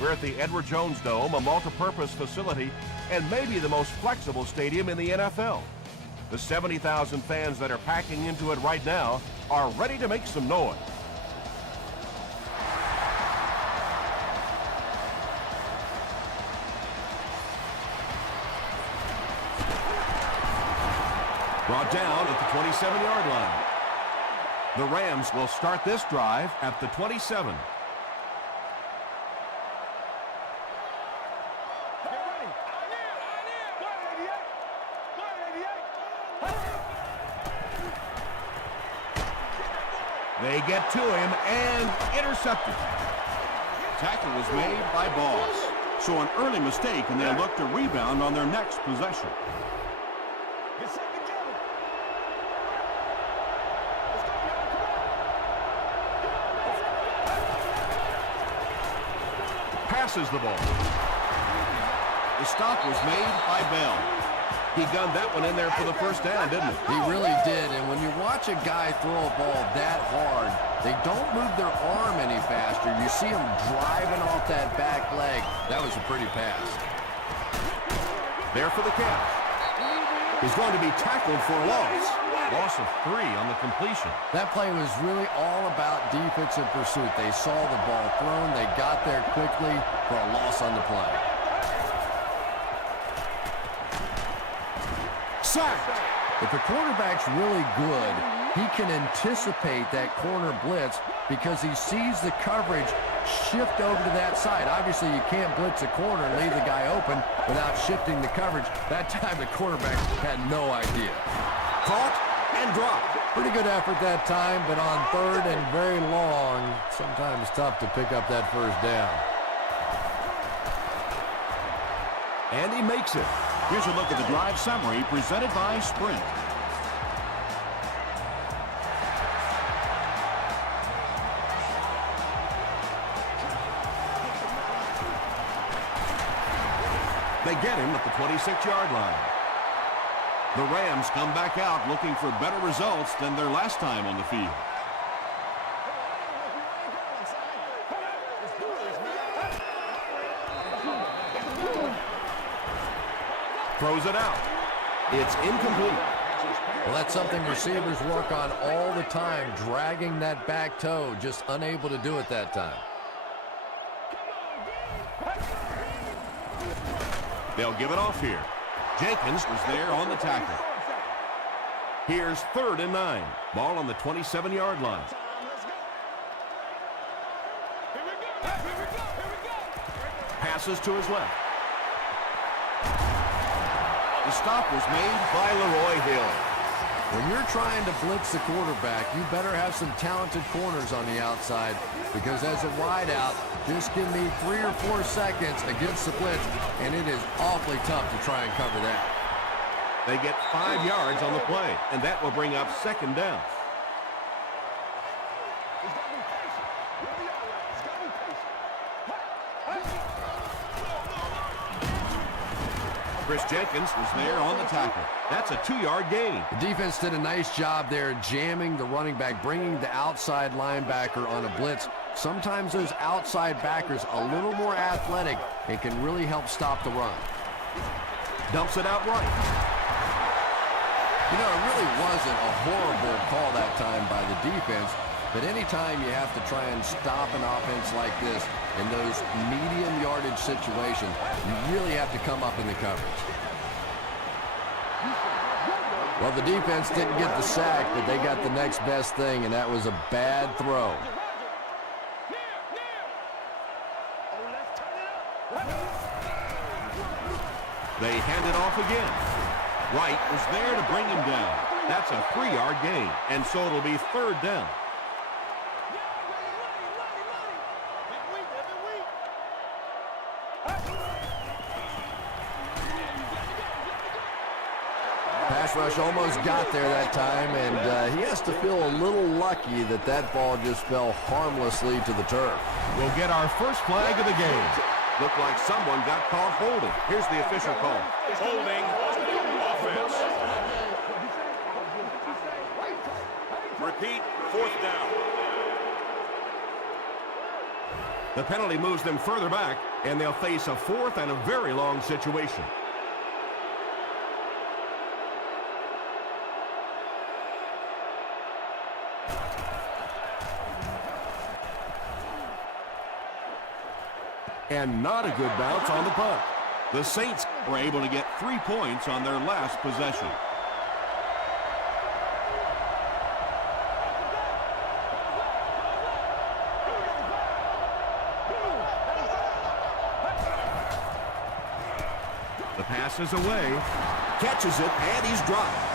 We're at the Edward Jones Dome, a multi-purpose facility and maybe the most flexible stadium in the NFL. The 70,000 fans that are packing into it right now are ready to make some noise. Brought down at the 27-yard line. The Rams will start this drive at the 27. They get to him and intercepted. Tackle was made by Boss. So an early mistake, and they look to rebound on their next possession. Passes the ball. The stop was made by Bell. He gunned that one in there for the first down, didn't he? He really did, and when you watch a guy throw a ball that hard, they don't move their arm any faster. You see him driving off that back leg. That was a pretty pass. There for the catch. He's going to be tackled for a loss. Loss of 3 on the completion. That play was really all about defensive pursuit. They saw the ball thrown. They got there quickly for a loss on the play. Sacked. If the quarterback's really good, he can anticipate that corner blitz because he sees the coverage shift over to that side. Obviously, you can't blitz a corner and leave the guy open without shifting the coverage. That time, the quarterback had no idea. Caught and dropped. Pretty good effort that time, but on third and very long, sometimes tough to pick up that first down. And he makes it. Here's a look at the drive summary presented by Sprint. They get him at the 26-yard line. The Rams come back out looking for better results than their last time on the field. Throws it out. It's incomplete. Well, that's something receivers work on all the time, dragging that back toe, just unable to do it that time. They'll give it off here. Jenkins was there on the tackle. Here's 3rd and 9. Ball on the 27-yard line. Passes to his left. The stop was made by Leroy Hill. When you're trying to blitz the quarterback, you better have some talented corners on the outside because as a wideout, just give me 3 or 4 seconds against the blitz, and it is awfully tough to try and cover that. They get 5 yards on the play, and that will bring up 2nd down. Chris Jenkins was there on the tackle. That's a 2-yard gain. The defense did a nice job there jamming the running back, bringing the outside linebacker on a blitz. Sometimes those outside backers a little more athletic and can really help stop the run. Dumps it out right. You know, it really wasn't a horrible call that time by the defense, but anytime you have to try and stop an offense like this in those medium yardage situations, you really have to come up in the coverage. Well, the defense didn't get the sack, but they got the next best thing, and that was a bad throw. They hand it off again. Wright was there to bring him down. That's a 3-yard gain, and so it'll be 3rd down. Pass rush almost got there that time, and he has to feel a little lucky that that ball just fell harmlessly to the turf. We'll get our first flag of the game. Looked like someone got caught holding. Here's the official call. Holding offense. Repeat, 4th down. The penalty moves them further back. And they'll face a fourth and a very long situation. And not a good bounce on the punt. The Saints were able to get 3 points on their last possession. The pass is away. Catches it, and he's dropped.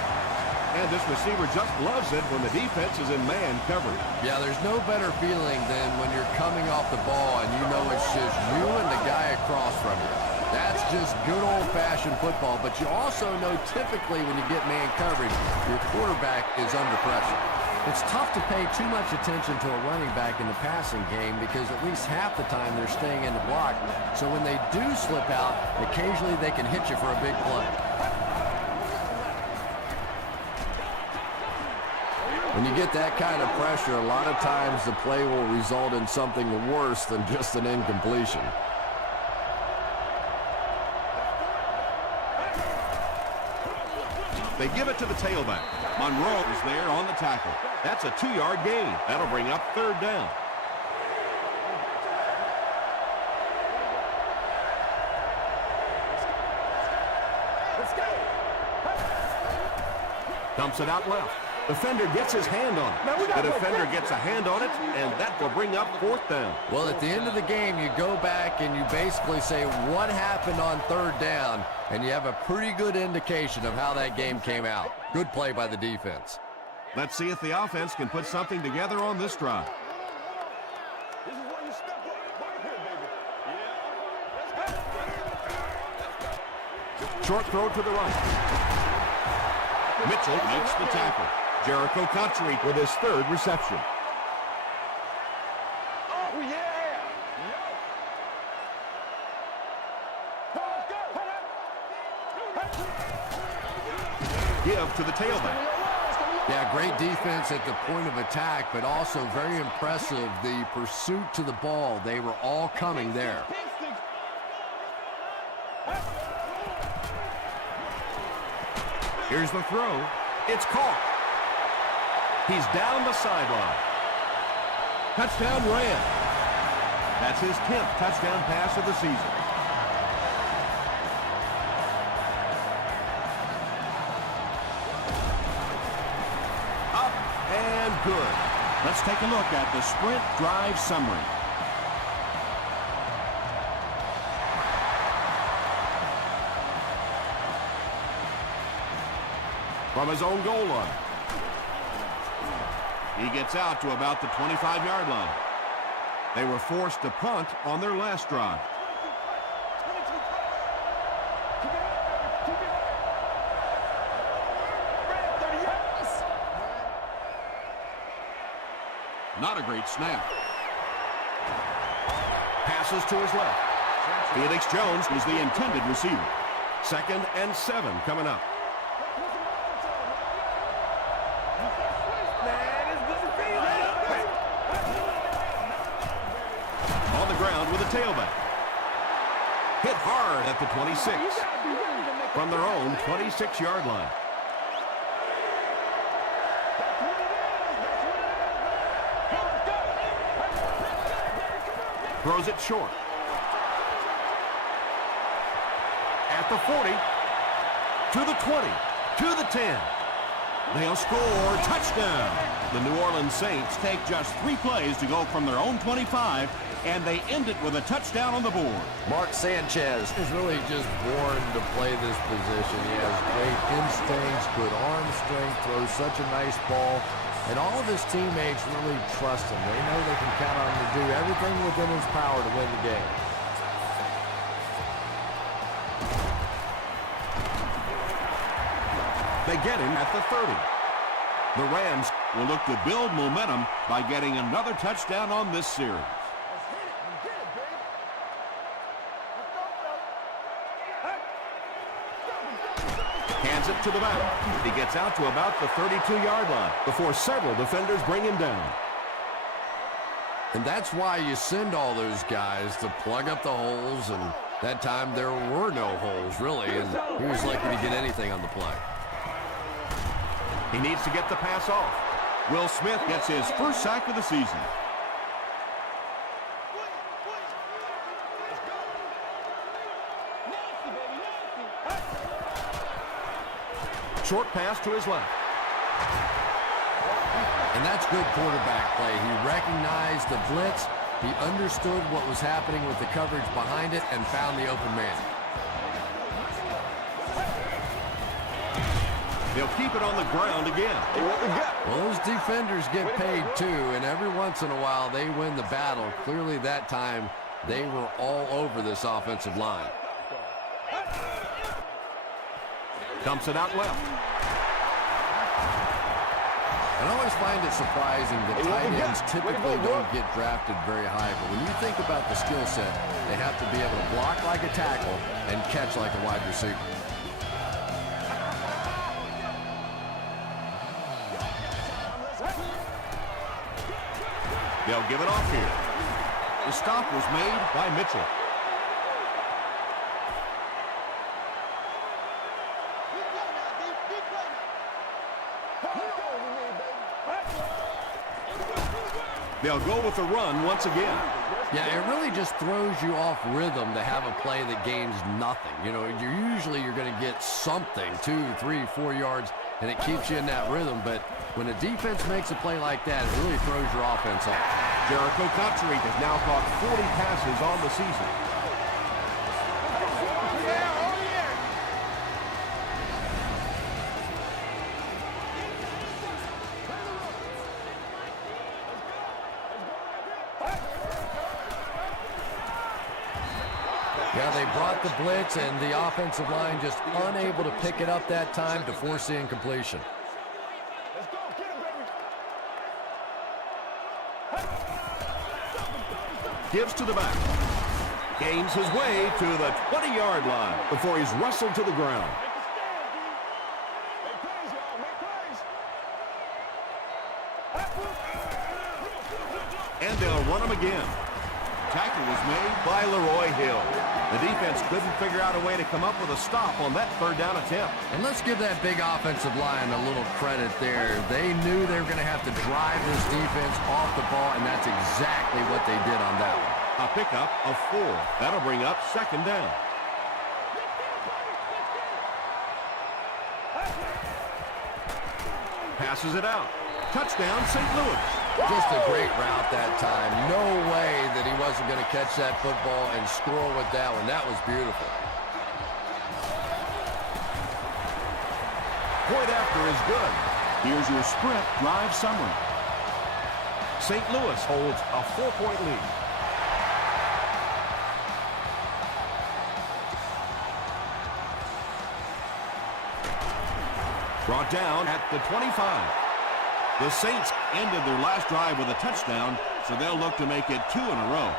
And this receiver just loves it when the defense is in man coverage. Yeah, there's no better feeling than when you're coming off the ball and you know it's just you and the guy across from you. That's just good old-fashioned football, but you also know typically when you get man coverage, your quarterback is under pressure. It's tough to pay too much attention to a running back in the passing game because at least half the time they're staying in the block. So when they do slip out, occasionally they can hit you for a big play. When you get that kind of pressure, a lot of times the play will result in something worse than just an incompletion. They give it to the tailback. Monroe is there on the tackle. That's a 2-yard gain. That'll bring up 3rd down. Dumps it out left. Defender gets his hand on it. The defender gets a hand on it, and that will bring up 4th down. Well, at the end of the game, you go back and you basically say what happened on 3rd down, and you have a pretty good indication of how that game came out. Good play by the defense. Let's see if the offense can put something together on this drive. This is where you step up right here, baby. Yeah. Short throw to the right. Mitchell makes the tackle. Jericho Cotchery with his 3rd reception. Oh, yeah. Give to the tailback. Yeah, great defense at the point of attack, but also very impressive the pursuit to the ball. They were all coming there. Here's the throw. It's caught. He's down the sideline. Touchdown Ram. That's his 10th touchdown pass of the season. Up and good. Let's take a look at the sprint drive summary. From his own goal line. He gets out to about the 25-yard line. They were forced to punt on their last drive. Not a great snap. Passes to his left. Felix Jones is the intended receiver. 2nd and 7 coming up. On the ground with a tailback. Hit hard at the 26. From their own 26-yard line. Throws it short. At the 40. To the 20. To the 10. They'll score. Touchdown. The New Orleans Saints take just 3 plays to go from their own 25, and they end it with a touchdown on the board. Mark Sanchez is really just born to play this position. He has great instincts, good arm strength, throws such a nice ball, and all of his teammates really trust him. They know they can count on him to do everything within his power to win the game. They get him at the 30. The Rams will look to build momentum by getting another touchdown on this series. Hands it to the back. He gets out to about the 32-yard line before several defenders bring him down. And that's why you send all those guys to plug up the holes, and that time there were no holes, really, and he was likely to get anything on the play. He needs to get the pass off. Will Smith gets his first sack of the season. Short pass to his left. And that's good quarterback play. He recognized the blitz, he understood what was happening with the coverage behind it, and found the open man. They'll keep it on the ground again. Hey, what we got? Well, those defenders get paid too, and every once in a while they win the battle. Clearly that time they were all over this offensive line. Dumps it out left. I always find it surprising that tight ends typically don't get drafted very high, but when you think about the skill set, they have to be able to block like a tackle and catch like a wide receiver. They'll give it off here. The stop was made by Mitchell. They'll go with the run once again. Yeah, it really just throws you off rhythm to have a play that gains nothing. You know, you're going to get something, 2, 3, 4 yards, and it keeps you in that rhythm. But when a defense makes a play like that, it really throws your offense off. Jericho Country has now caught 40 passes on the season. Yeah, they brought the blitz, and the offensive line just unable to pick it up that time to force the incompletion. Let's go, get him, baby. Gives to the back. Gains his way to the 20-yard line before he's wrestled to the ground. Make plays, y'all. Make plays. And they'll run him again. Tackle was made By Leroy Hill. The defense couldn't figure out a way to come up with a stop on that third down attempt. And let's give that big offensive line a little credit there. They knew they were going to have to drive this defense off the ball, and that's exactly what they did on that one. a pickup of 4. That'll bring up second down. Passes it out. Touchdown, St. Louis. Just a great route that time. No way that he wasn't going to catch that football and score with that one. That was beautiful. Point after is good. Here's your Sprint drive summary. St. Louis holds a 4-point lead. Brought down at the 25. The Saints ended their last drive with a touchdown, so they'll look to make it 2 in a row.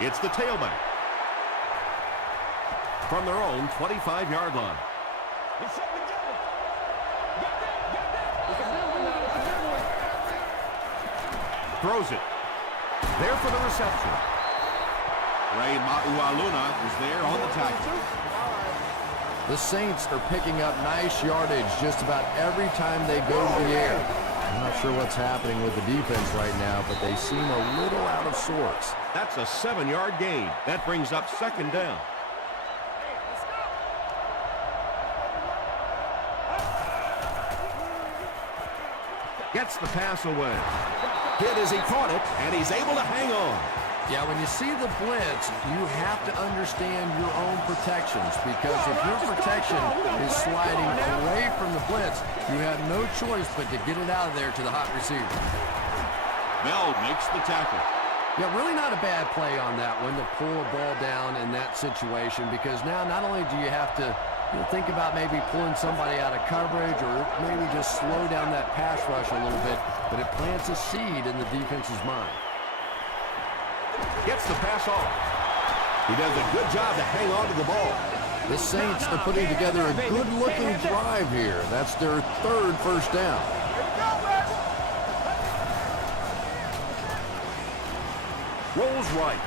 It's the tailback. From their own 25-yard line. Throws it. There for the reception. Ray Maualuna is there on the tackle. The Saints are picking up nice yardage just about every time they go to the air. I'm not sure what's happening with the defense right now, but they seem a little out of sorts. That's a 7-yard gain. That brings up second down. Gets the pass away. Hit as he caught it, and he's able to hang on. Yeah, when you see the blitz, you have to understand your own protections, because if your protection is sliding away from the blitz, you have no choice but to get it out of there to the hot receiver. Bell makes the tackle. Yeah, really not a bad play on that one to pull a ball down in that situation, because now not only do you have to think about maybe pulling somebody out of coverage or maybe just slow down that pass rush a little bit, but it plants a seed in the defense's mind. Gets the pass off. He does a good job to hang on to the ball. The Saints are putting together a good-looking drive here. That's their third first down. Rolls right.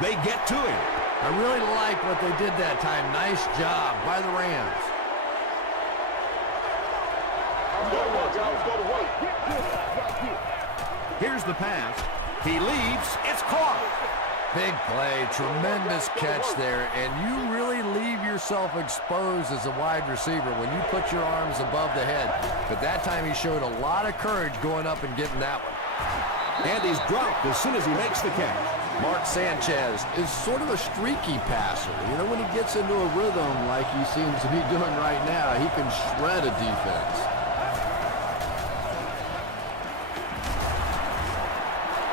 They get to him. I really like what they did that time. Nice job by the Rams. Here's the pass. He leaps. It's caught. Big play, tremendous catch there, and you really leave yourself exposed as a wide receiver when you put your arms above the head. But that time he showed a lot of courage going up and getting that one. And he's dropped as soon as he makes the catch. Mark Sanchez is sort of a streaky passer. You know, when he gets into a rhythm like he seems to be doing right now, he can shred a defense.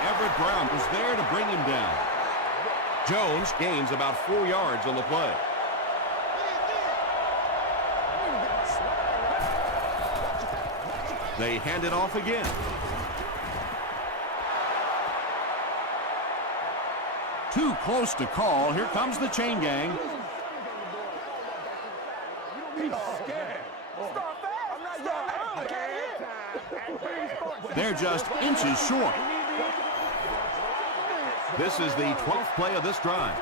Everett Brown was there to bring him down. Jones gains about 4 yards on the play. They hand it off again. Too close to call. Here comes the chain gang. They're just inches short. This is the 12th play of this drive.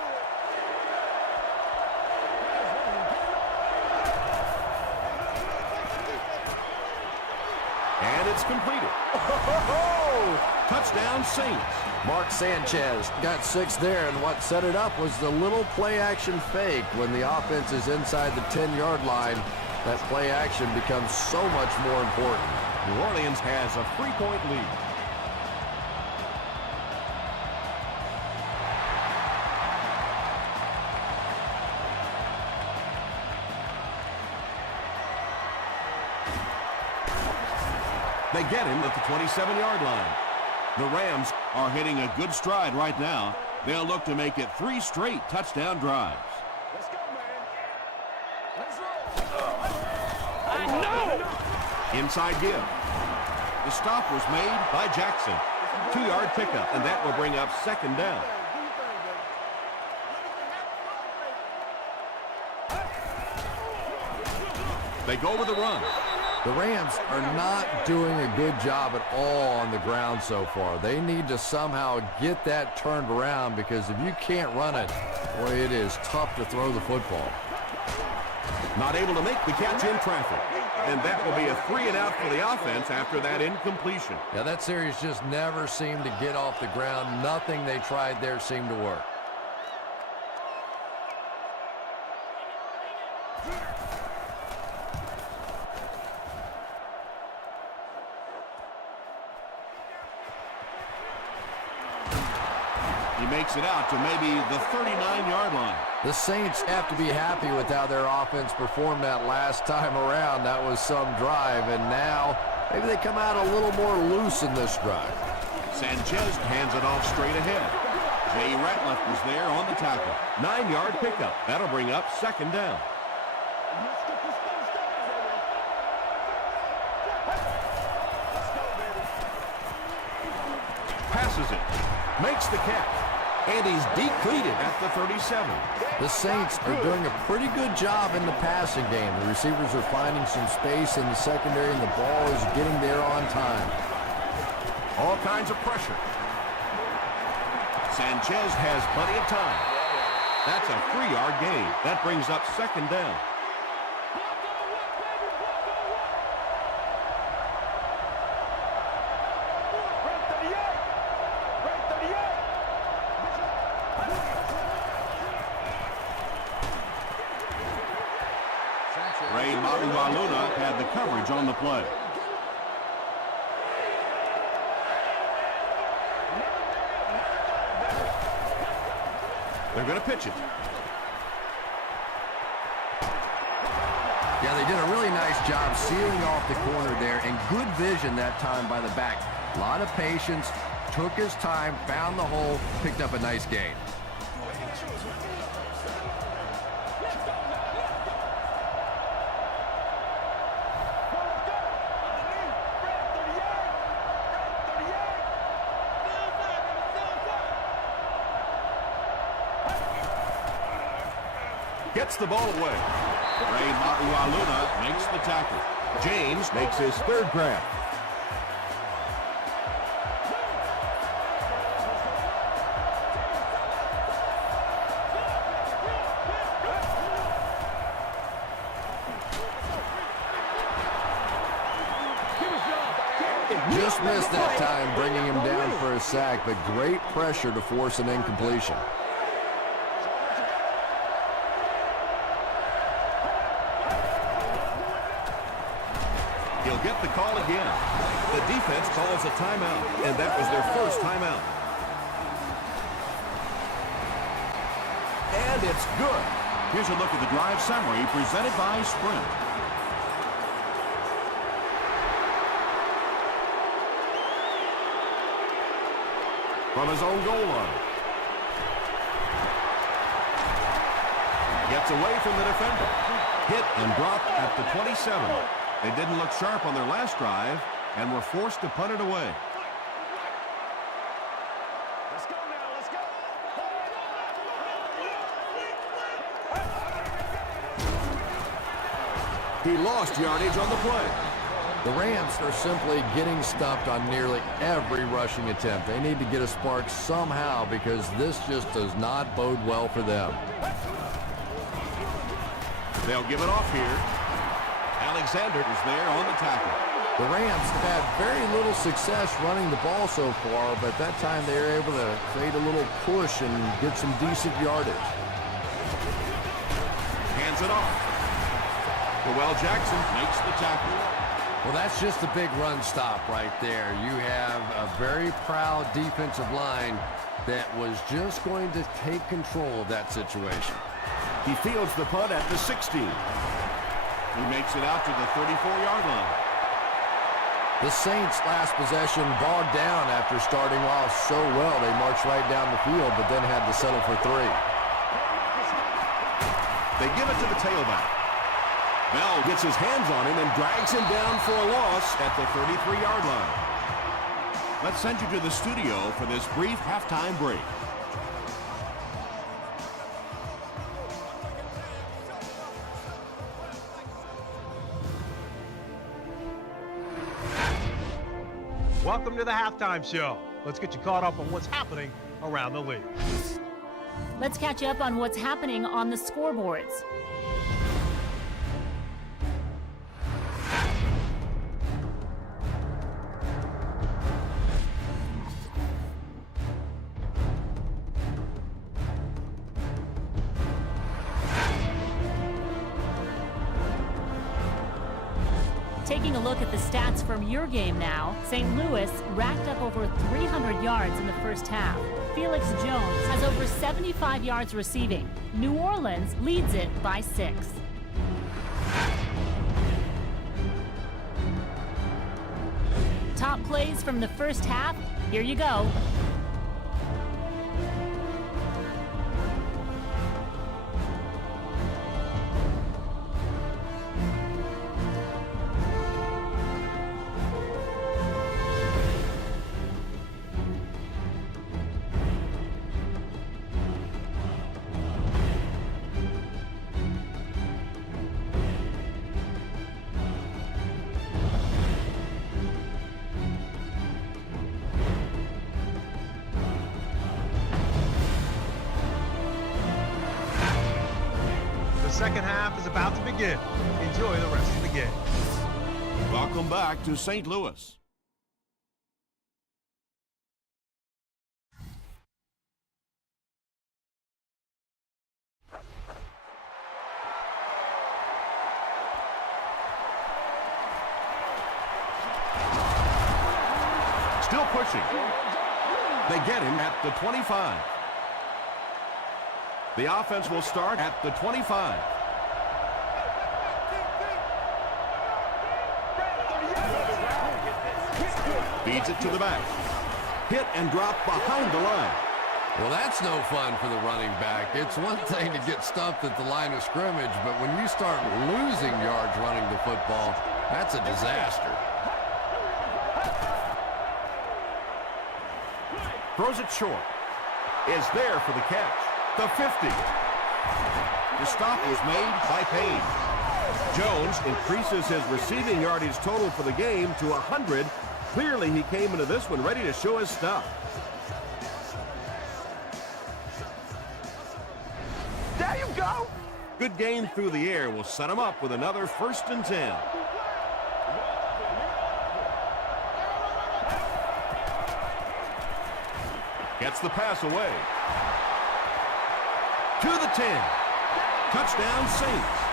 And it's completed. Touchdown Saints. Mark Sanchez got 6 there, and what set it up was the little play-action fake. When the offense is inside the 10-yard line, that play-action becomes so much more important. New Orleans has a 3-point lead. They get him at the 27-yard line. The Rams are hitting a good stride right now. They'll look to make it 3 straight touchdown drives. Let's go, man. Let's roll. I know. Inside give. The stop was made by Jackson. 2-yard pickup, and that will bring up 2nd down. They go with the run. The Rams are not doing a good job at all on the ground so far. They need to somehow get that turned around, because if you can't run it, boy, it is tough to throw the football. Not able to make the catch in traffic. And that will be a 3-and-out for the offense after that incompletion. Yeah, that series just never seemed to get off the ground. Nothing they tried there seemed to work. He makes it out to maybe the 39-yard line. The Saints have to be happy with how their offense performed that last time around. That was some drive, and now maybe they come out a little more loose in this drive. Sanchez hands it off straight ahead. Jay Ratliff was there on the tackle. 9-yard pickup. That'll bring up 2nd down. Passes it. Makes the catch. And he's decleated at the 37. The Saints are doing a pretty good job in the passing game. The receivers are finding some space in the secondary, and the ball is getting there on time. All kinds of pressure. Sanchez has plenty of time. That's a 3-yard gain. That brings up 2nd down. Ray Marualuna had the coverage on the play. They're going to pitch it. Yeah, they did a really nice job sealing off the corner there, and good vision that time by the back. A lot of patience, took his time, found the hole, picked up a nice gain. Gets the ball away. Ray Maualuna makes the tackle. James makes his third grab. Just missed that time, bringing him down for a sack, but great pressure to force an incompletion. He'll get the call again. The defense calls a timeout, and that was their first timeout. And it's good. Here's a look at the drive summary presented by Sprint. From his own goal line. Gets away from the defender. Hit and dropped at the 27. They didn't look sharp on their last drive and were forced to punt it away. Let's go now, let's go. He lost yardage on the play. The Rams are simply getting stuffed on nearly every rushing attempt. They need to get a spark somehow because this just does not bode well for them. They'll give it off here. Alexander is there on the tackle. The Rams have had very little success running the ball so far, but that time they were able to fade a little push and get some decent yardage. Hands it off. Terrell Jackson makes the tackle. Well, that's just a big run stop right there. You have a very proud defensive line that was just going to take control of that situation. He fields the punt at the 16. He makes it out to the 34-yard line. The Saints' last possession bogged down after starting off so well. They marched right down the field, but then had to settle for 3. They give it to the tailback. Bell gets his hands on him and drags him down for a loss at the 33-yard line. Let's send you to the studio for this brief halftime break. Welcome to the Halftime Show. Let's get you caught up on what's happening around the league. Let's catch up on what's happening on the scoreboards. Taking a look at the stats from your game now, St. Louis racked up over 300 yards in the first half. Felix Jones has over 75 yards receiving. New Orleans leads it by 6. Top plays from the first half, here you go. The second half is about to begin. Enjoy the rest of the game. Welcome back to St. Louis. Still pushing. They get him at the 25. The offense will start at the 25. Feeds it to the back. Hit and drop behind the line. Well, that's no fun for the running back. It's one thing to get stuffed at the line of scrimmage, but when you start losing yards running the football, that's a disaster. Throws it short. Is there for the catch. The 50. The stop was made by Payne. Jones increases his receiving yardage total for the game to 100. Clearly, he came into this one ready to show his stuff. There you go. Good gain through the air will set him up with another 1st and 10. Gets the pass away. To the 10. Touchdown Saints.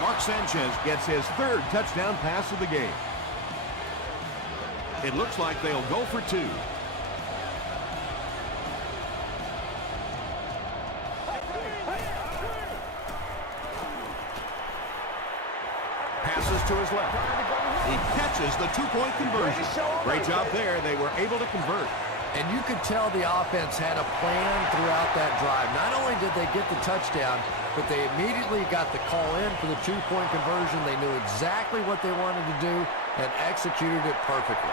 Mark Sanchez gets his 3rd touchdown pass of the game. It looks like they'll go for 2. Passes to his left. He catches the 2-point conversion. Great job there. They were able to convert. And you could tell the offense had a plan throughout that drive. Not only did they get the touchdown, but they immediately got the call in for the 2-point conversion. They knew exactly what they wanted to do and executed it perfectly.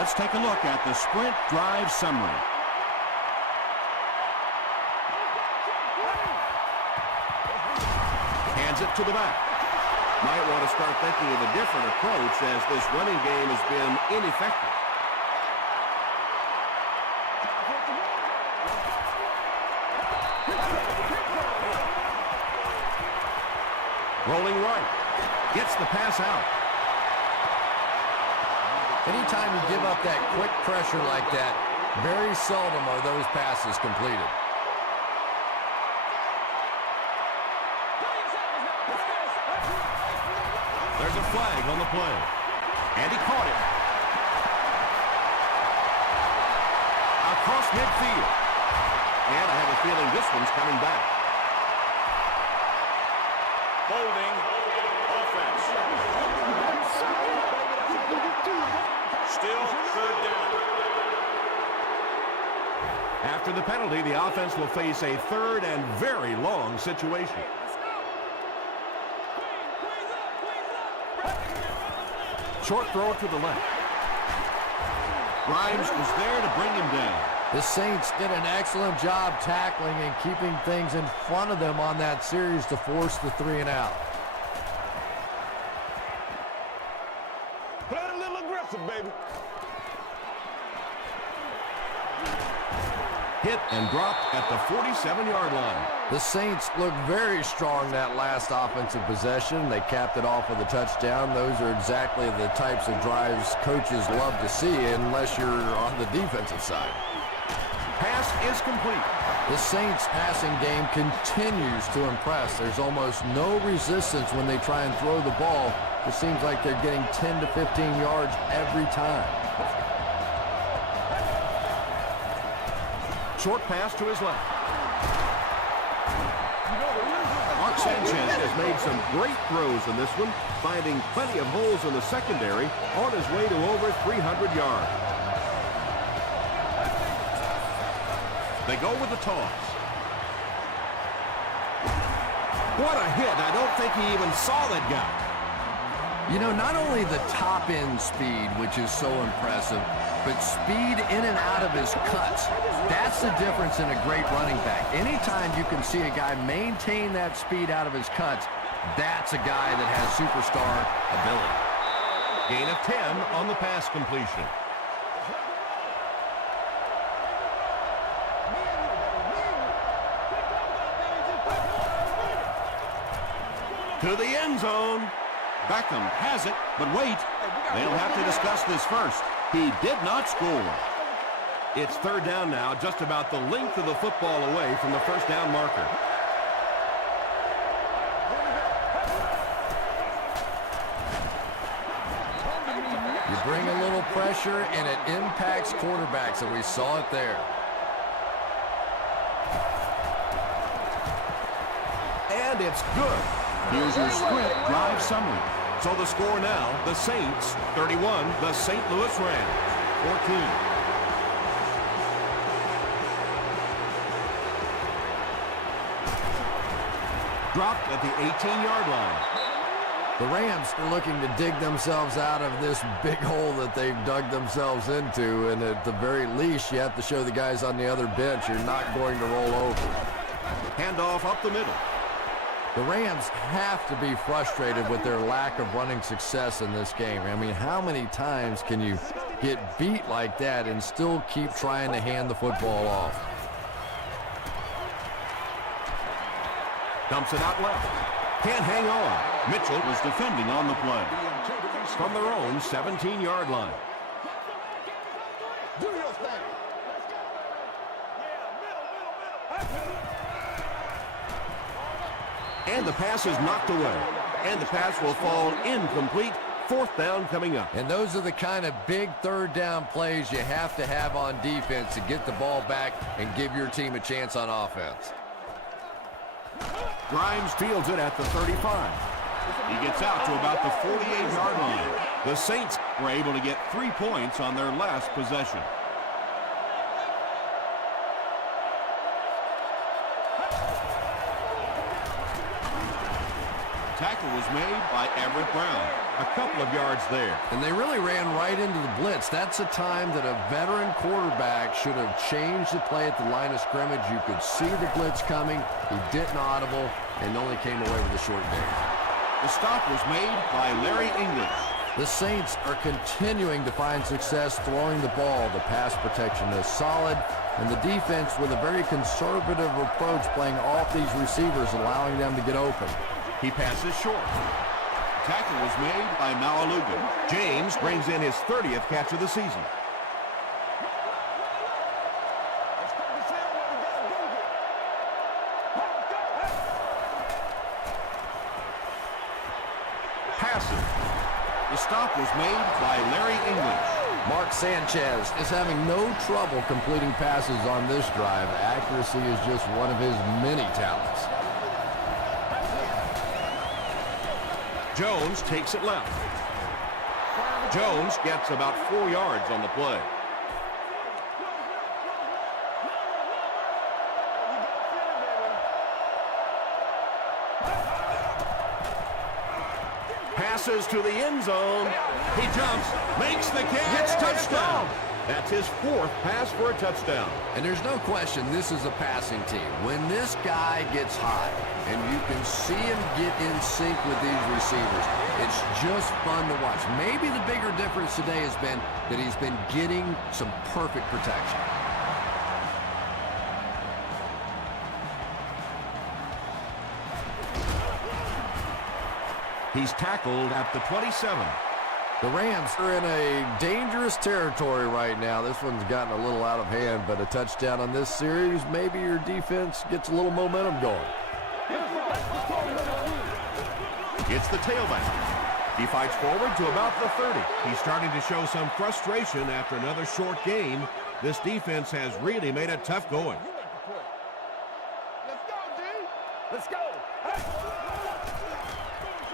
Let's take a look at the sprint drive summary. Hands it to the back. Might want to start thinking of a different approach as this running game has been ineffective. Rolling right. Gets the pass out. Anytime you give up that quick pressure like that, very seldom are those passes completed. There's a flag on the play. And he caught it. Across midfield. And I have a feeling this one's coming back. Holding offense. Still 3rd down. After the penalty, the offense will face a 3rd and very long situation. Short throw to the left. Grimes was there to bring him down. The Saints did an excellent job tackling and keeping things in front of them on that series to force the 3 and out. Play it a little aggressive, baby. Hit and dropped at the 47-yard line. The Saints looked very strong that last offensive possession. They capped it off with a touchdown. Those are exactly the types of drives coaches love to see unless you're on the defensive side. Pass is complete. The Saints passing game continues to impress. There's almost no resistance when they try and throw the ball. It seems like they're getting 10 to 15 yards every time. Short pass to his left. Mark Sanchez has made some great throws in this one, finding plenty of holes in the secondary on his way to over 300 yards. They go with the toss. What a hit. I don't think he even saw that guy. You know, not only the top-end speed, which is so impressive, but speed in and out of his cuts. That's the difference in a great running back. Anytime you can see a guy maintain that speed out of his cuts, that's a guy that has superstar ability. Gain of 10 on the pass completion. To the end zone. Beckham has it, but wait. They'll have to discuss this first. He did not score. It's 3rd down now, just about the length of the football away from the 1st down marker. You bring a little pressure, and it impacts quarterbacks, and we saw it there. And it's good. Here's your sprint drive summary. So the score now, the Saints 31, the St. Louis Rams 14. Dropped at the 18-yard line. The Rams are looking to dig themselves out of this big hole that they've dug themselves into, and at the very least, you have to show the guys on the other bench you're not going to roll over. Handoff up the middle. The Rams have to be frustrated with their lack of running success in this game. I mean, how many times can you get beat like that and still keep trying to hand the football off? Dumps it out left. Can't hang on. Mitchell was defending on the play. From their own 17-yard line. Do your thing. And the pass is knocked away. And the pass will fall incomplete. Fourth down coming up. And those are the kind of big third down plays you have to have on defense to get the ball back and give your team a chance on offense. Grimes fields it at the 35. He gets out to about the 48-yard line. The Saints were able to get 3 points on their last possession. Tackle was made by Everett Brown. A couple of yards there. And they really ran right into the blitz. That's a time that a veteran quarterback should have changed the play at the line of scrimmage. You could see the blitz coming. He didn't audible and only came away with a short gain. The stop was made by Larry English. The Saints are continuing to find success throwing the ball. The pass protection is solid, and the defense with a very conservative approach playing off these receivers, allowing them to get open. He passes short. Tackle was made by Malaluga. James brings in his 30th catch of the season. Passes. The stop was made by Larry English. Mark Sanchez is having no trouble completing passes on this drive. Accuracy is just one of his many talents. Jones takes it left. Jones gets about 4 yards on the play. Passes to the end zone. He jumps, makes the catch, touchdown. That's his 4th pass for a touchdown. And there's no question this is a passing team. When this guy gets hot and you can see him get in sync with these receivers, it's just fun to watch. Maybe the bigger difference today has been that he's been getting some perfect protection. He's tackled at the 27. The Rams are in a dangerous territory right now. This one's gotten a little out of hand, but a touchdown on this series, maybe your defense gets a little momentum going. It's the tailback. He fights forward to about the 30. He's starting to show some frustration after another short game. This defense has really made it tough going. Let's go, D. Let's go.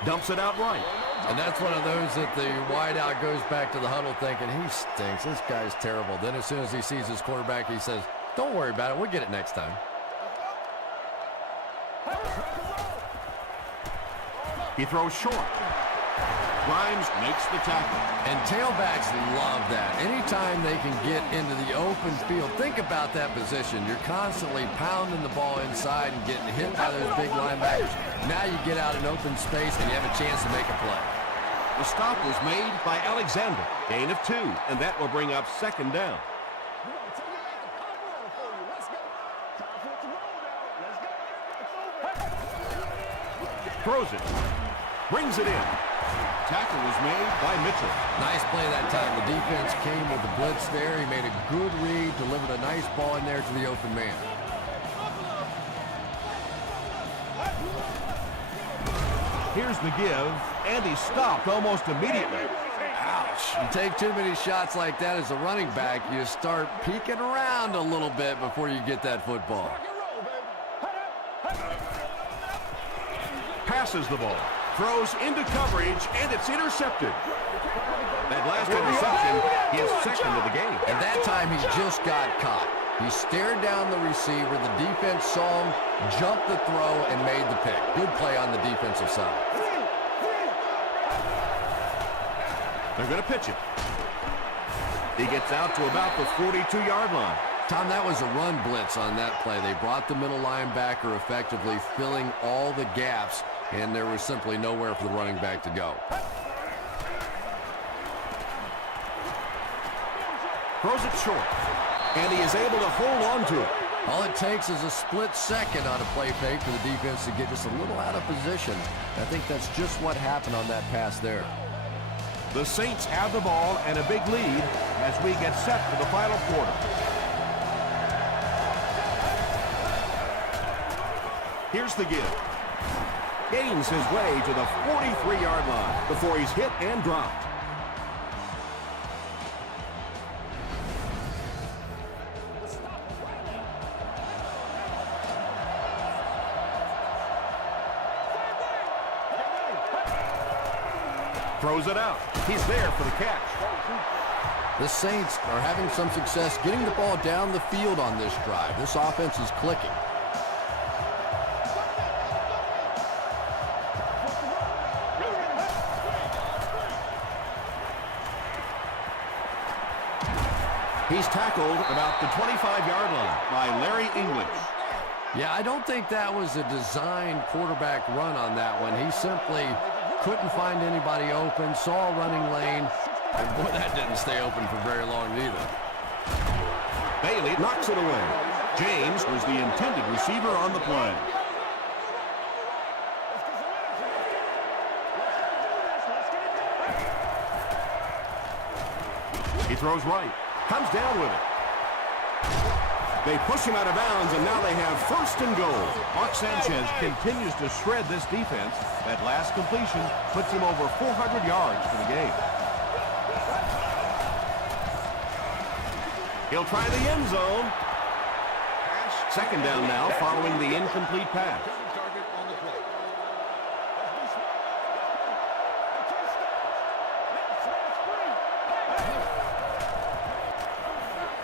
Dumps it out right. And that's one of those that the wideout goes back to the huddle thinking, he stinks, this guy's terrible. Then as soon as he sees his quarterback, he says, don't worry about it, we'll get it next time. He throws short. Grimes makes the tackle. And tailbacks love that. Anytime they can get into the open field, think about that position. You're constantly pounding the ball inside and getting hit by those big linebackers. Now you get out in open space and you have a chance to make a play. The stop was made by Alexander. Gain of 2, and that will bring up 2nd down. Throws it. Brings it in. Tackle was made by Mitchell. Nice play that time. The defense came with the blitz there. He made a good read, delivered a nice ball in there to the open man. Here's the give, and he stopped almost immediately. Ouch. You take too many shots like that as a running back, you start peeking around a little bit before you get that football. Passes the ball. Throws into coverage, and it's intercepted. That last interception is 2nd of the game. And that time he just got caught. He stared down the receiver, the defense saw him, jumped the throw, and made the pick. Good play on the defensive side. They're going to pitch it. He gets out to about the 42-yard line. Tom, that was a run blitz on that play. They brought the middle linebacker effectively, filling all the gaps, and there was simply nowhere for the running back to go. Throws it short, and he is able to hold on to it. All it takes is a split second on a play fake for the defense to get just a little out of position. I think that's just what happened on that pass there. The Saints have the ball and a big lead as we get set for the final quarter. Here's the give. Gains his way to the 43-yard line before he's hit and dropped. Throws it out. He's there for the catch. The Saints are having some success getting the ball down the field on this drive. This offense is clicking. He's tackled about the 25-yard line by Larry English. Yeah, I don't think that was a designed quarterback run on that one. He simply couldn't find anybody open, saw a running lane, and boy, that didn't stay open for very long either. Bailey knocks it away. James was the intended receiver on the play. He throws right. Comes down with it. They push him out of bounds, and now they have first and goal. Mark Sanchez continues to shred this defense. That last completion puts him over 400 yards for the game. He'll try the end zone. Second down now following the incomplete pass.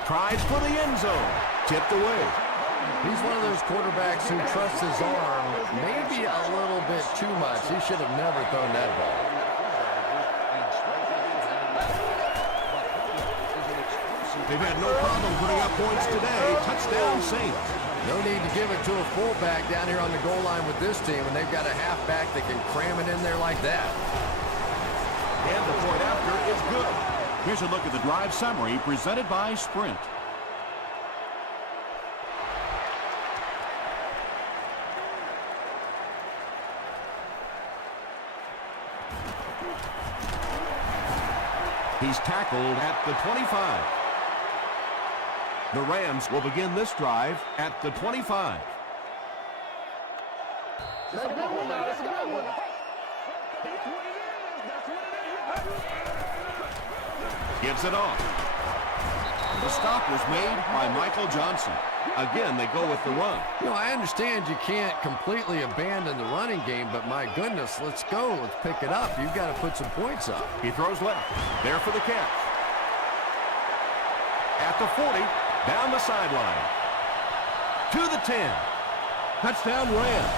Tries for the end zone. Tipped away. He's one of those quarterbacks who trusts his arm maybe a little bit too much. He should have never thrown that ball. They've had no problem putting up points today. Touchdown Saints. No need to give it to a fullback down here on the goal line with this team, and they've got a halfback that can cram it in there like that. And the point after is good. Here's a look at the drive summary presented by Sprint. He's tackled at the 25. The Rams will begin this drive at the 25. Gives it off. The stop was made by Michael Johnson. Again, they go with the run. You know, I understand you can't completely abandon the running game, but my goodness, let's go. Let's pick it up. You've got to put some points up. He throws left. There for the catch. At the 40, down the sideline. To the 10. Touchdown Rams.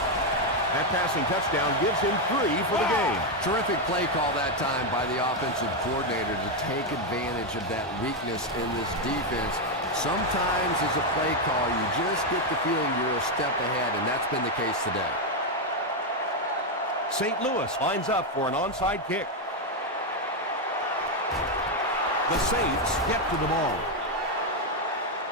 That passing touchdown gives him 3 for the game. Terrific play call that time by the offensive coordinator to take advantage of that weakness in this defense. Sometimes as a play call, you just get the feeling you're a step ahead, and that's been the case today. St. Louis lines up for an onside kick. The Saints get to the ball.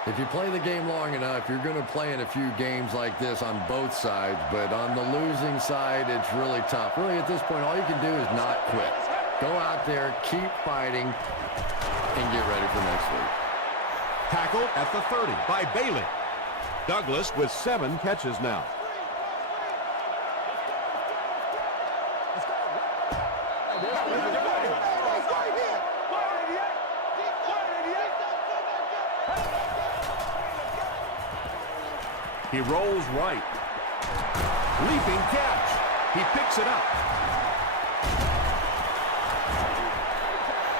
If you play the game long enough, you're going to play in a few games like this on both sides, but on the losing side, it's really tough. Really, at this point, all you can do is not quit. Go out there, keep fighting, and get ready for next week. Tackled at the 30 by Bailey. Douglas with 7 catches now. He rolls right. Leaping catch. He picks it up.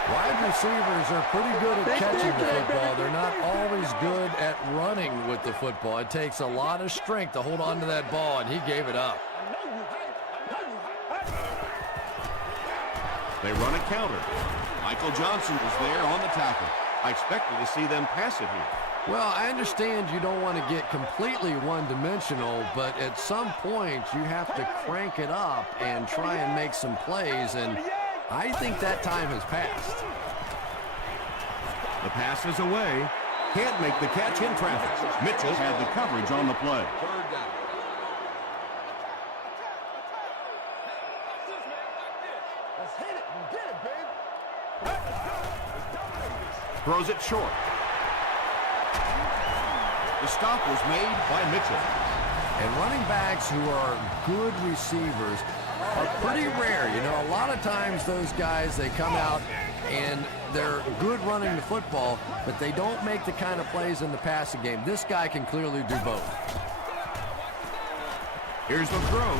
Wide receivers are pretty good at catching the football. They're not always good at running with the football. It takes a lot of strength to hold on to that ball, and he gave it up. They run a counter. Michael Johnson was there on the tackle. I expected to see them pass it here. Well, I understand you don't want to get completely one-dimensional, but at some point you have to crank it up and try and make some plays, and I think that time has passed. The pass is away. Can't make the catch in traffic. Mitchell had the coverage on the play. Third down. Let's hit it and get it, babe. Throws it short. The stop was made by Mitchell. And running backs who are good receivers are pretty rare. You know, a lot of times those guys, they come out and they're good running the football, but they don't make the kind of plays in the passing game. This guy can clearly do both. Here's the throw.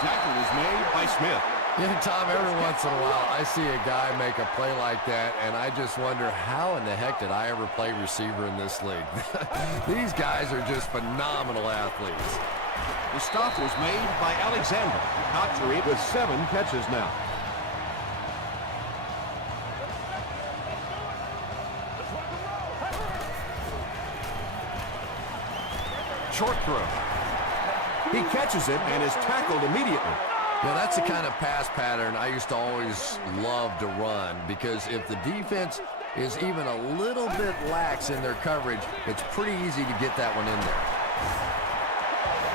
Tackle was made by Smith. Yeah, Tom, every once in a while I see a guy make a play like that, and I just wonder, how in the heck did I ever play receiver in this league? These guys are just phenomenal athletes. The stop was made by Alexander. Cotchery with 7 catches now. Short throw. He catches it and is tackled immediately. Yeah, that's the kind of pass pattern I used to always love to run, because if the defense is even a little bit lax in their coverage, it's pretty easy to get that one in there.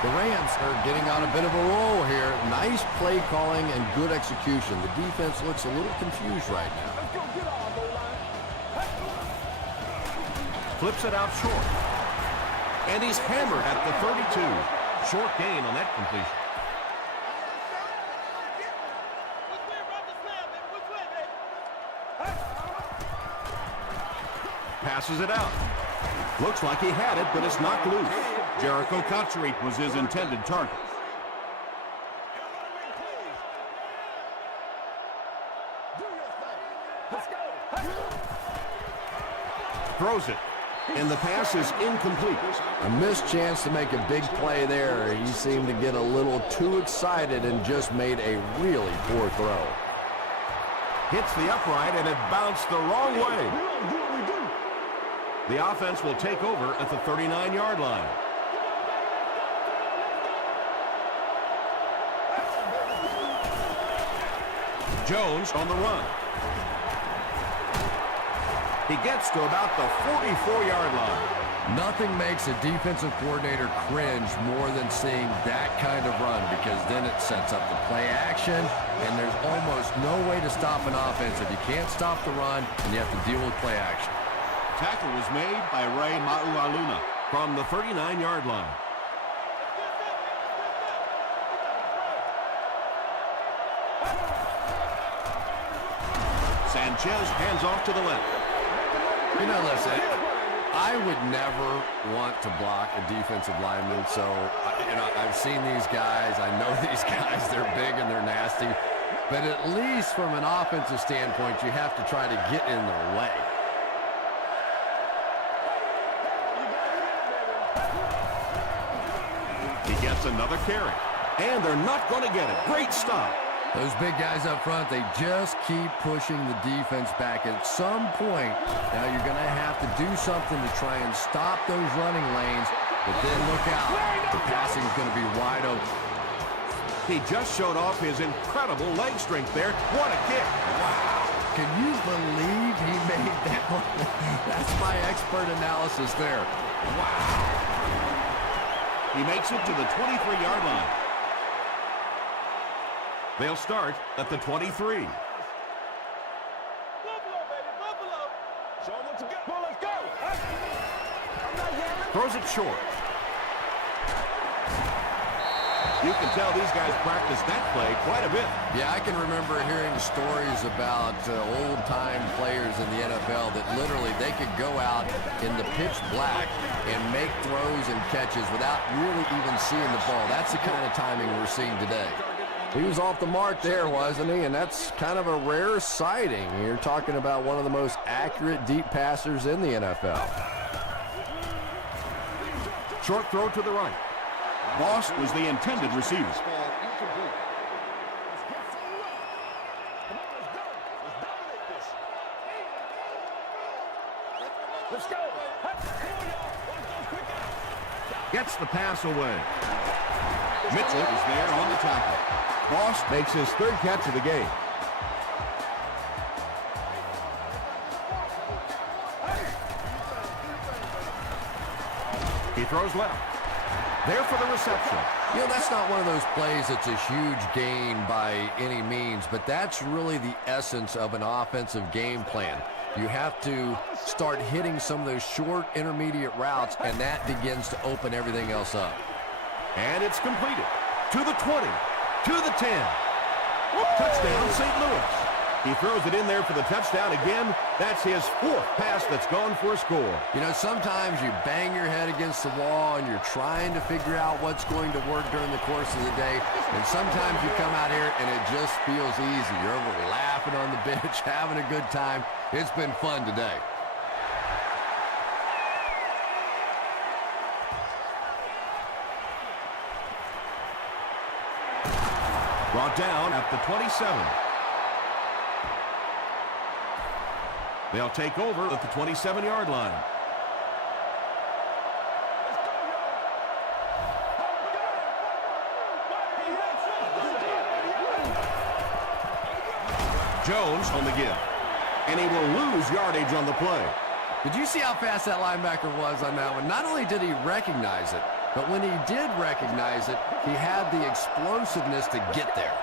The Rams are getting on a bit of a roll here. Nice play calling and good execution. The defense looks a little confused right now. Flips it out short. And he's hammered at the 32. Short gain on that completion. Passes it out. Looks like he had it, but it's knocked loose. Jericho Cotchery was his intended target. Throws it. And the pass is incomplete. A missed chance to make a big play there. He seemed to get a little too excited and just made a really poor throw. Hits the upright and it bounced the wrong way. The offense will take over at the 39-yard line. Jones on the run. He gets to about the 44-yard line. Nothing makes a defensive coordinator cringe more than seeing that kind of run, because then it sets up the play action, and there's almost no way to stop an offense if you can't stop the run and you have to deal with play action. Tackle was made by Ray Maualuna from the 39-yard line. Sanchez hands off to the left. You know, listen, I would never want to block a defensive lineman, so, you know, I've seen these guys. I know these guys. They're big and they're nasty. But at least from an offensive standpoint, you have to try to get in their way. He gets another carry. And they're not going to get it. Great stop. Those big guys up front, they just keep pushing the defense back. At some point, now you're going to have to do something to try and stop those running lanes. But then look out. The passing is going to be wide open. He just showed off his incredible leg strength there. What a kick. Wow. Can you believe he made that one? That's my expert analysis there. Wow. He makes it to the 23-yard line. They'll start at the 23. Buffalo, baby, Buffalo. Show them what you got. Well, let's go. Throws it short. You can tell these guys practice that play quite a bit. Yeah, I can remember hearing stories about old-time players in the NFL that literally they could go out in the pitch black and make throws and catches without really even seeing the ball. That's the kind of timing we're seeing today. He was off the mark there, wasn't he? And that's kind of a rare sighting. You're talking about one of the most accurate deep passers in the NFL. Short throw to the right. Boss was the intended receiver. Let's go. Hey, come on, y'all. Watch those quick outs. Gets the pass away. Mitchell is there on the tackle. Boss makes his third catch of the game. He throws left. There for the reception. You know, that's not one of those plays that's a huge gain by any means, but that's really the essence of an offensive game plan. You have to start hitting some of those short intermediate routes, and that begins to open everything else up. And it's completed. To the 20. To the 10. Touchdown, St. Louis. He throws it in there for the touchdown again. That's his fourth pass that's gone for a score. You know, sometimes you bang your head against the wall and you're trying to figure out what's going to work during the course of the day. And sometimes you come out here and it just feels easy. You're over laughing on the bench, having a good time. It's been fun today. Brought down at the 27. They'll take over at the 27-yard line. Jones on the give. And he will lose yardage on the play. Did you see how fast that linebacker was on that one? Not only did he recognize it, but when he did recognize it, he had the explosiveness to get there.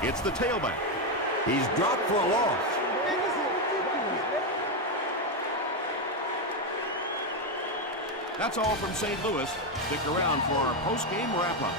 It's the tailback. He's dropped for a loss. That's all from St. Louis. Stick around for our post-game wrap-up.